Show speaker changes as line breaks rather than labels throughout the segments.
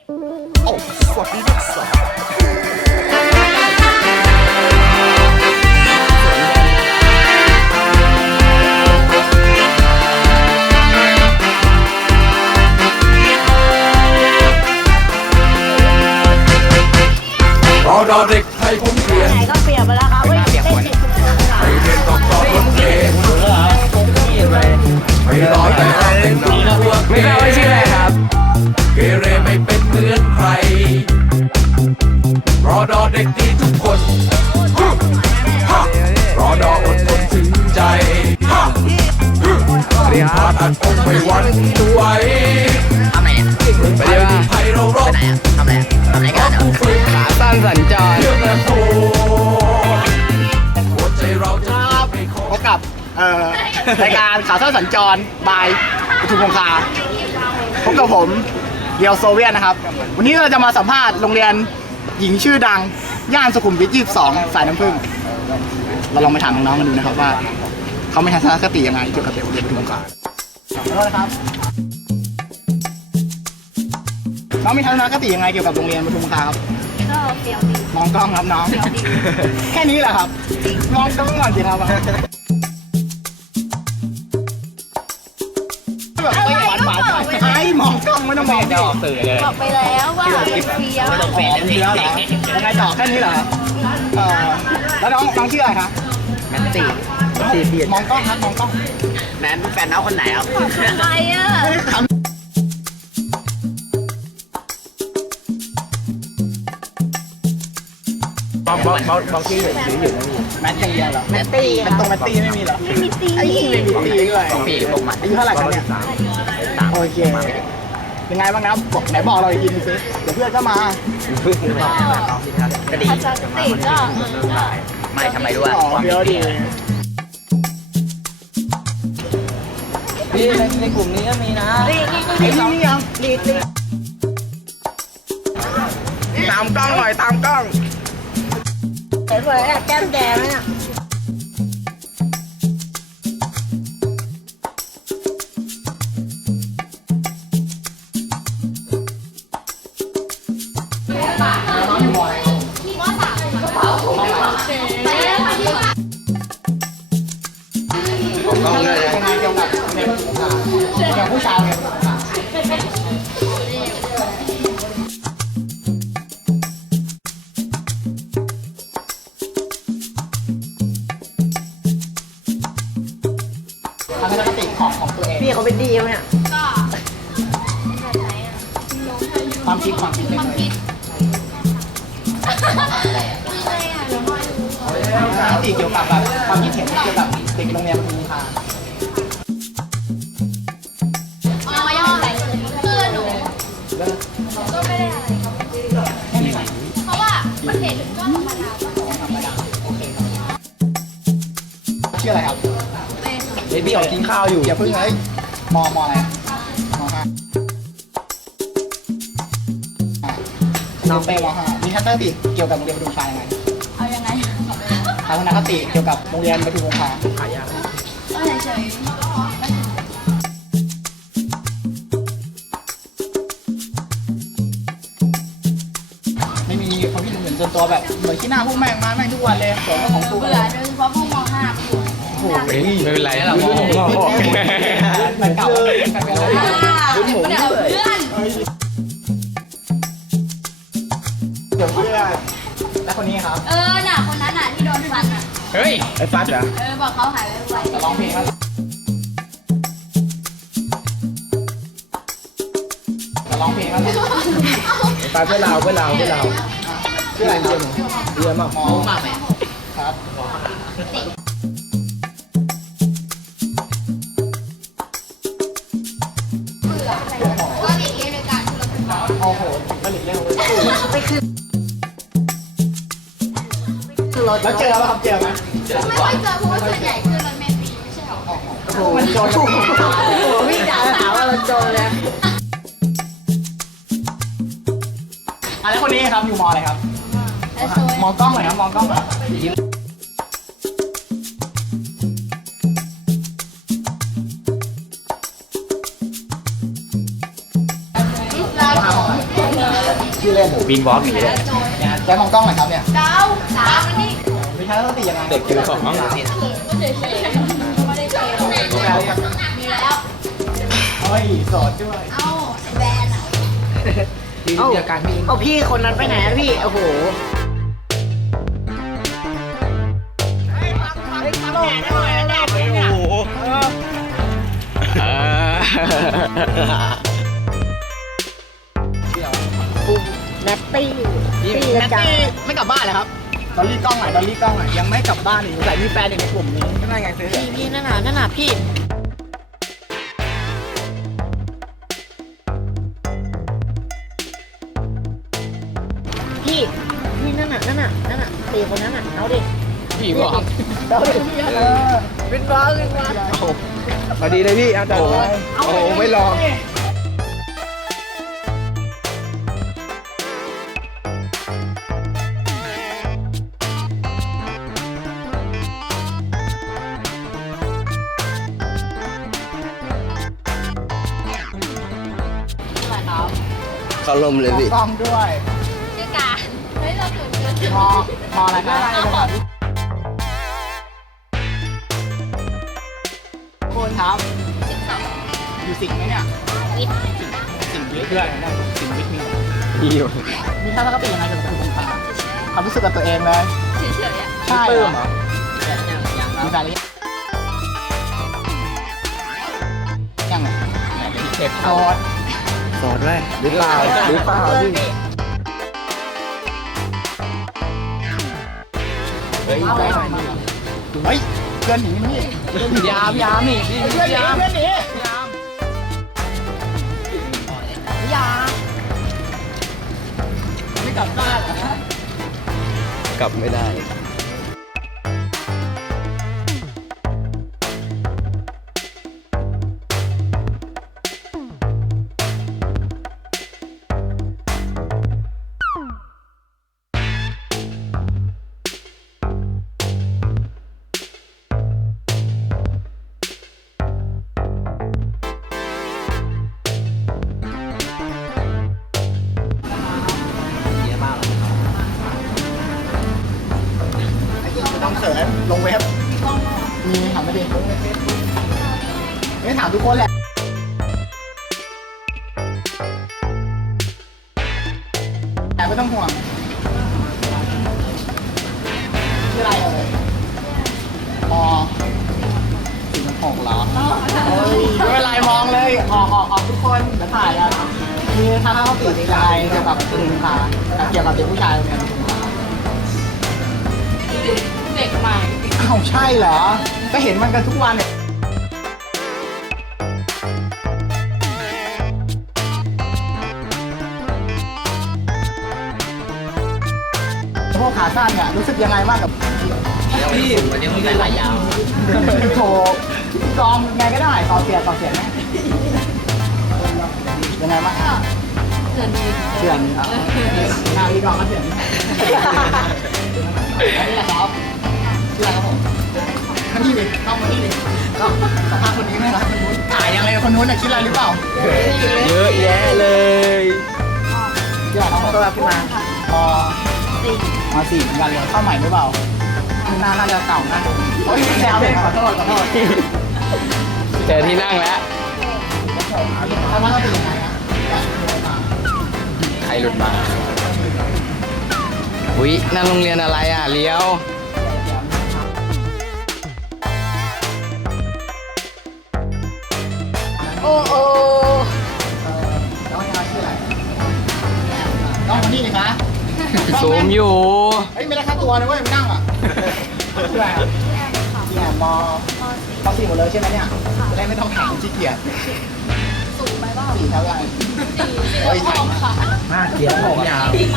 โอ้สวัสดีนักศึกษารอดอเด็กไทยผมเปลี่ยน
ไหนก็เปลี่ยนไปแล้วครับไม่เปลี่ยนคน
ไปเรียนต่อรถเมล์ไม่รอแต่เด็กหนุ่มพวกไม่ได้ชื่ออะไรครับเกเรไม่เป็นเหมือนใครรอดอเด็กดีทุกคนรอดออดทนถึงใจพาตัดคงไม่หวั่นไหว
ทำไงเนี่ย
ไปเรียนไทยเรารบ
ไปไหนอ่ะทำอะไรทำอะไรกันอ่ะ
ผู้ฝึก
ขาสั้นสัญจร
เรื่องและโหหัวใจเราจะไม่ขอ
พบกับรายการข่าวสั้นสัญจรบายปทุมคงคาพบกับผมเดียวโซเวียตนะครับ วันนี้เราจะมาสัมภาษณ์โรงเรียนหญิงชื่อดังย่านสุขุมวิท 22 สายน้ำผึ้งเราลองไปถามน้องๆกันดูนะครับว่าเขามีทัศนคติยังไงเกี่ยวกับเด็กโรงเรียนปทุมคงคาขอโทษนะครับน้องมีทัศนคติยังไงเกี่ยวกับโรงเรียนปทุมคงคาครับ
ก็เปลี่ยนดี
มองกล้องครับน้อง แค่นี้แหละครับ มองกล้องก่อนสิครับแบบไม่หวานหวานหน่อยไอ้มองกล้องไม่ต้องมองจะออกสื่อเลย
บอกไปแล้วว่าเฟี้ยว
ขอเนื้อเหรอยังไงต่อแค่นี้เหรอแล้วน้องชื่ออะไรคะ
แมนตี้
มองกล้องครับมองกล้อง
แมนเป็นแฟนน้องคนไหนครับ
ใครอ่ะ
บางที่อยู่แมทอย่างเดียวเหรอแมตตี้เป็นตรงแมตตี้ไม่มีเหรอ
ไม่มีตี
ไอ้นี่ไม่มีตีด้วย
ปีพวกมัน
อายุเท่าไหร่ครับเนี่ยโอเคยังไงบ้างนะบอกไหนบอกเราอีกทีนึงสิเดี๋ยวเพื่อนก็มา
ก็ดี
ทัศนคติก็
ไม่ทำไมด้วย
อ๋อเดี๋ยวดี
พี่ในกลุ่มนี้ก็มีนะ
นี่นี่ก็
ไอ้นี่ยัง
ลีดลี
ตามกล้องหน่อยตามกล้อง
สวยๆแก้มแดงอ่ะ
น้องอยู่มออะไรยังไงเกี่ยวกับเด็กเกี่ยวกับผู้ชายเนี่ยทัศนคติของตัวเอง
พี่เขาเป็นดีไหมเนี่ย
ความคิดเลยทัศนคติเกี่ยวกับแบบความคิดเห็นเกี่ยวกับเด็กโรงเรียนปทุมคงคา
คือหนูก็ไม่ได้อะไรเพราะว่ามันเห็นก็ธรรมดา
ชื่ออะไรครับ
เบบี้ออกกินข้าวอยู่
อย่าเพิ่งเลยมอะไรมห้าน้องเป้มห้ามีทัศนคติเกี่ยวกับโรงเรียนปทุมคงคายังไง
เอายังไง
ทัศนคติเกี่ยวกับโรงเรียนปทุมคงคา
ก็เฉย
ไม่มีความคิดเห็นส่วนตัวแบบเหมือนขี้หน้าพวกแม่งมาแม่งทุกวันเลยสอนเรื่องของตัว
เบื่อโดยเฉพาะพวกม .5
โอ้โห
ไม่เป็นไรเรามอง
มันเก่ากันไปเลย
เดี๋ยวเพื่อน
เดี๋ยวเพื่อนและคนนี้ครับ
น่ะคนนั้นน่ะที่โดนฟันอ่ะ
เฮ้ยไอ้ฟัดเหรอ
บอกเขาหายไว
จะร้องเพลงแล้วจะร้องเพลงแล้ว
ไปเพื่อเราเพื่อเราเพื่อเรา
ชื่ออะไรครับ
เยี่ยมมาก
มอมากไหมครับโอ้โหผลิตเร็วเลยแล้วเจอแล้วครับเจอไหม
ๆไม่ค่อยเจอเพราะว่าส่วนใหญ่คือรถเมล์ฟรีไม่ใช่หรอ
โอ้โหมันโจร
วิ่งด่าสาวเราโจรเลย
แล้วคนนี้ครับอยู่มออะไรครับ
แต่โซน
มองกล้องหน่อยครับมองกล้องหน่อยชื่อเล่น
บินวอล์กหนีเลย
แกมองกล้องหน่อยครับเนี่ย
ดาวมันนี่
ไม่ใช่ต้องติยังไง
เด็กคือของ
ก็เฉยๆไม่ได้เฉย
ดูแลหรือยัง
มีแล้ว
เฮ้ยสดด้วย
เอ้าแบรนด์อ่ะ
เอาพี่คนนั้นไปไหนอะพี่ โอ้โห แนตตี้ตี้
แน
นะ
ต
จ๊ะ
ตี้ไม่กลับบ้านเลยครับดอลลี่กล้องหน่อยดอลลี่กล้องหน่อยยังไม่กลับบ้านอีกใส่มีแฟนอยู่ในกลุ่มนี้ไม่ได้ไงซื้อ
พี่นั่นน่ะพี่ พี่นั่นน่ะตีคนนั้นน่ะ เอาดิ
ผีบอก
เอาดิเป็นบ้าเลยว่ะ
พอดีเลยพี่เอาแต่โอ้โหไม่รอ เขาลมเลยพี่
กล้องด้วย
ชื่อการเฮ้ยเราตื่นเต้น
พออะไรนะคนครับ
12
อยู่สิงห์ไหมเนี่ย
วิทย์
สิงห์วิทย์ด้วยนะสิงห์วิทย์มี
พี่อยู่
มีท่าก็เป็นยังไงกับคุณตาความรู้สึกกับตัวเองเลย
เฉยๆอ่ะ
ใช่
ปลื้ม
เห
เห
ร
ร
อ
อ
มีแฟนหรือยังไง
เจ็บ
โสด
โสดเลยหรือเปล่าหรือเปล่าพี่เฮ้ย
เฮ้ยเพื่อนหนีนี่
ยามนี่พี่
เพื่อนหนี
ยาม
เพื่อนหนี ไม่กลับบ้านเหรอก
ลับไม่ได้
ต้องเขินลงเว็บมีถามไม่ดีไม่ถามทุกคนแหละแต่ไม่ต้องห่วงชื่ออะไรเอ่ยม.46 เหรอเฮ้ยไม่เป็นไรมองเลยออกทุกคนจะถ่ายแล้วมีถ้าเขาติดใจเกี่ยวกับคุณค่ะเกี่ยวกับเด็กผู้ชายเนี่ย
เด็กใหม่
อ้าวใช่เหรอ ก็เห็นมันกันทุกวันเนี่ยพวกขาสั้นเนี่ยรู้สึกยังไงบ้างกับ
พี่มันยังมีหลายยาว
โถกองไงก็ได้ต่อเสียดไหมยังไงบ้าง
เกินดี
เถื่อนครับหน้าพี่กองก็เถื่อนอันนี้แหละครับชื่ออะไรครับผมมานี่ดิเข้ามานี่ดิก็สัมภาษณ์คนนี้ไหมครับคนนู้นถ่ายยังไงคนนู้นน่ะคิดอะไรหรือเปล่า
เยอะแยะเลย
ชื่ออะไรครับตัวพี่มามาสี่เหมือนกันเลยเข้าใหม่หรือเปล่าหน้าจะเก่านะโอ้ยแซวเลยขอโทษ
เจอที่นั่งแล้ว
ทำมาเราเป็นยังไงนะ
ใครหลุดมาอุ้ยนั่นโรงเรียนอะไรอ่ะเลี้ยว
โอ้โห
น้องยังชื่ออะไรน้องคนนี้เลยนะ
ซูมอยู่
เฮ้ยไม่ได้ค่าตัวนะเว้ยมันนั่งอ่ะชื่ออะไรครับเนี่ยม.4 หมดเลยใช่ไหมเนี่ยจะได้ไม่ต้องถามขี้เกียจ
สูงไปเปล่า
4เท่าไหร่
4แล้วออกค่ะ
มากเกียร์ผมยาว
ปีใหม่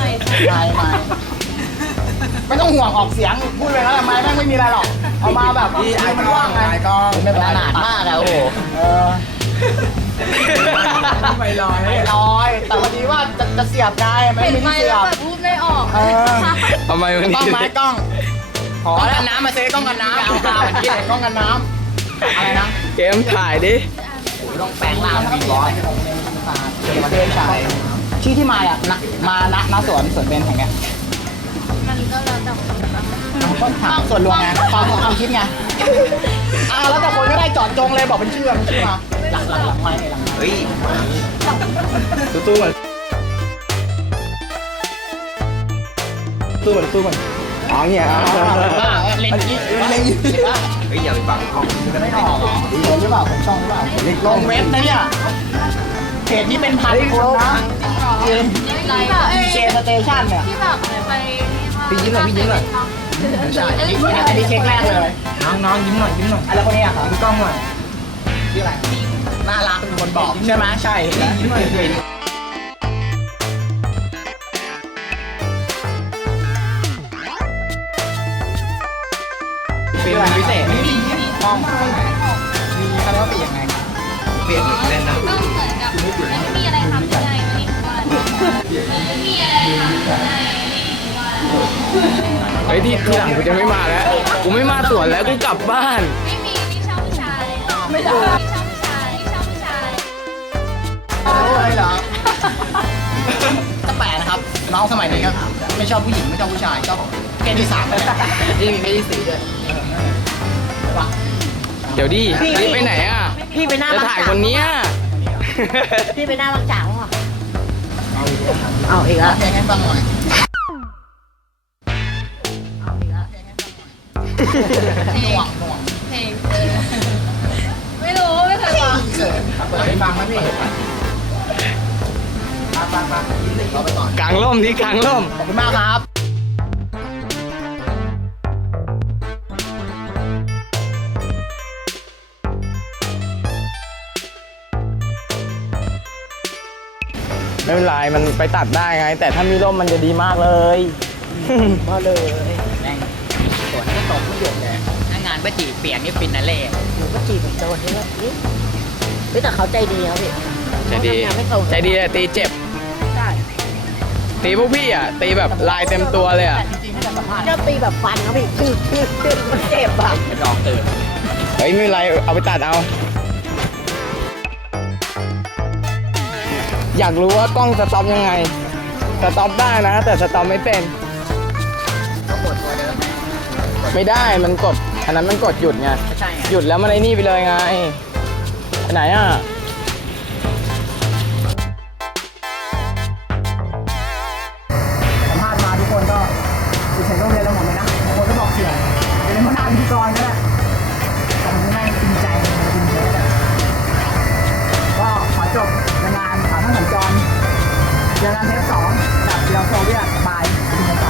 ไม่ต้องห่วงออกเสียงพูดเลยนะไม้แม่งไม่มีอะไรหรอกเอามาแบบมันว่างไงก็ไม่เป็นไร
ขนาดมากอะโอ้โห
ไม่ลอย
ไม่ลอย แต่วันนี้ว่าจะเสียบได้ไม่
เห็น
มี
ไหม
ที่เสีย
แล้ว
บ
แบบรูปไม่ออก
ทำไมวัน
กล้
นี้
องไม้กล้องขอแล้วน้ำมาเซกล้องกันน้ำเอาข้าววันนี้กล้องกันน้ำอะไรนะ
เกมถ่ายดิ
ต้องแปลงร่างเป็นบอสเดี๋ยวมาเดินชายที่มาอ่ะมาณสวนเบญแห่งเนี้ย
มันก็แล้วแต่คนปะ
ก็ถามส่วนรวมไงความคิดไงแล้วแต่คนก็ได้จอดจงเลยบอกเป็นชื่อมาหลังไม้หลัง
เฮ้ยตู้มันอ๋อเนี่ย
เล่นยี่เล่นยี่
เฮ้ยอย่าไปบังกล้อง
ไม่ออกลงหรือเปล่าผมช่องหรือเปล่าลงเว็บนะเนี่ยเพจนี้เป็นพันคนนะเกม เชสเตชันเนี่ย
ที่แบบไป
พี่ยิ้มหน่อยพี่ยิ้มหน่อย
ใช่อันนี้เช็คแรกเลย
น้องยิ้มหน่อยยิ้มหน่อย
อะไรคนนี้อ่ะครับ
ยิ้มกล้องหน่อย
ชื่ออะไรน่ารักเป็นคนบอกใช่ไหมใช่เห็นแล้ว
ยิ้มหน่อยเลย
เป็นพิเศษห้องมีคาราโอเกะยังไง
เปลี่ยนเล่นนะ
ก็เหมือนกับไม่มีอะไรทำใจวันนี้ว่าไม่มีอะไรทำใจ
เฮ้ยที่หลังกูจะไม่มาแล้ว กูไม่มาสวนแล้วกูกลับบ้าน
ไม่มีนี่ชอบผู้ชายไม่ชอบผู้ชายนี่ชอบผู้ชาย
โอ้ยเหรอตั้งแต่นะครับน้องสมัยนี้ก็ไม่ชอบผู้หญิงไม่ชอบผู้ชายชอบเพศที่สามนี่มีเพศที่สี่ด้วย
เดี๋ยวดิรีบไปไหนอ่ะ
พี่ไปหน้า
จะ
บาง
ถ่าย
จาก
คนเนี้ย
พี่ไปหน้าบางจากมั้งเหรอเอาอีกแล้ว
เพลงให้ฟังหน่อย
เอาอีกแล้ว
หน่วง
เพลงไม่รู้ไม่เคยฟัง
เกิดเปิดให้ฟังไหมพี่ฟังเราไปก่อน
กลางร่มที่กลางร่ม
ขอบคุณมากครับ
ไม่เป็นไรมันไปตัดได้ไง แต่ถ้ามีร่มมันจะดีมากเลย
มาเลย
แม่งสวนก็ตกไม่หยุดเลยถ้างานป้าจีเปียกนี่ฟินนะเล่
หนูก็จีบผมโดนนี่แหละนี่เฮ้ยแต่เขาใจดีครับพี่
ใจดี
เขาทำงานไม่ตรง
ใจดีแต่ตีเจ็บ
ใช่
ตีพวกพี่อ่ะ ตีแบบลายเต็มตัวเลยอ่ะ
จริงๆถ้าจะสัมภาษณ์
ก็ตีแบบฟันครับพี่มันเจ็บอ่ะ
ลองตื่น
เฮ้ยไม่เป็นไร เอาไปตัดเอา อยากรู้ว่ากล้องสต็อปยังไง สต็อปได้นะ แต่สต็อปไม่เป็น
ก็ปวดตัวเดิม
ไม่ได้ มันกด อันนั้นมันกดหยุดไง
ไม่ใช่ไง
หยุดแล้วมันไอ้นี่ไปเลยไงไปไหนอ่ะ
สัมภาษณ์มาทุกคนก็อยู่เฉยต้องเรียนแล้วหมดเลยนะบางคนก็บอกเสี่ยงเป็นหัวหน้าพิธีกรก็ได้แต่มันไม่จริงใจมันจริงใจก็ขอจบรายงานข่าวท่านสัญจรเจอกันเทป2กับเดียวโซเวียตบาย